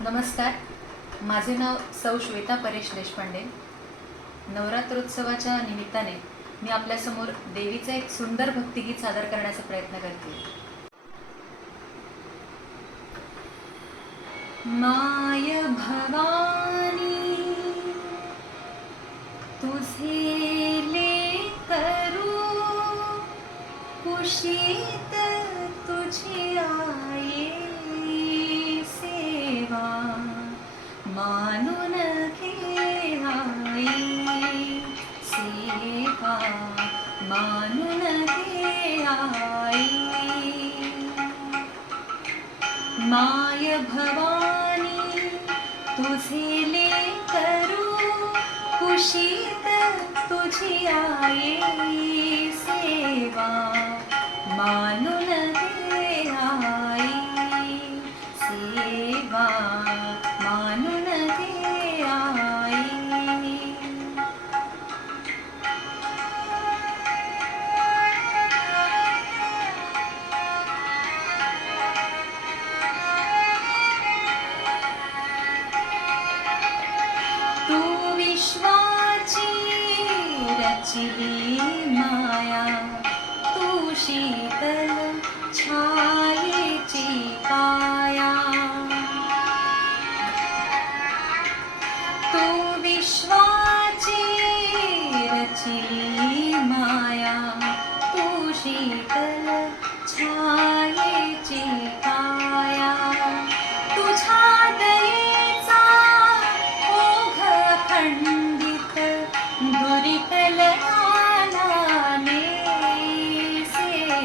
नमस्कार. माझे नाव सौ श्वेता परेश देशपांडे. नवरात्रोत्सवाच्या निमित्ताने मी आपल्यासमोर देवीचं एक सुंदर भक्तिगीत सादर करण्याचा प्रयत्न करते. माय भवानी तुझे लेकरू कुशीत तुझी आ मानून घे आई सेवा मानून घे आई माय भवानी तुझे लेकरू कुशीत तुझी आई सेवा मानून रचली माया तू शीतल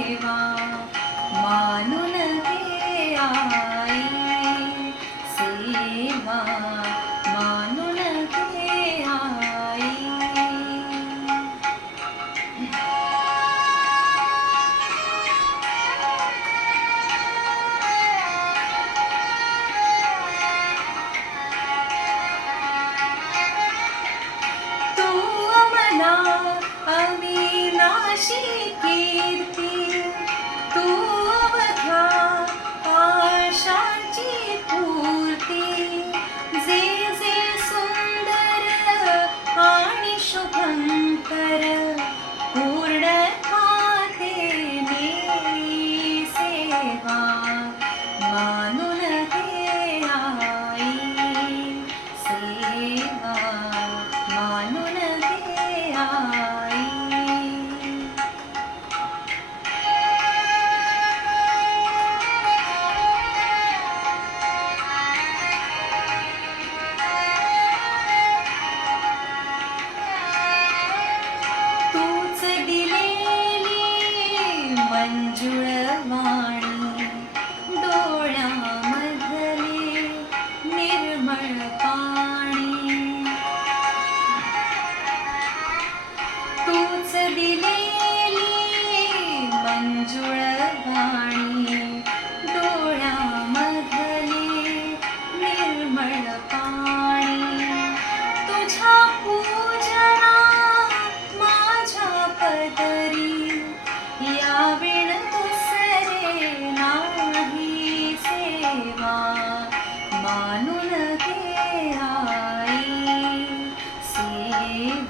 सेवा मानून घे आई सेवा मानून घे आई तू मला अविनाशी कीर्ती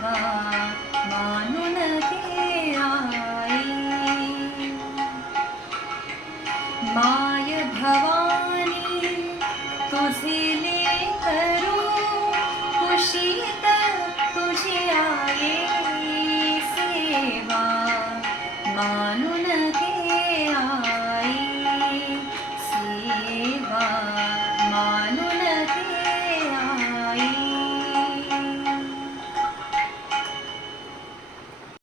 मानून घे आई माय भवानी तुझे लेकरू खुशी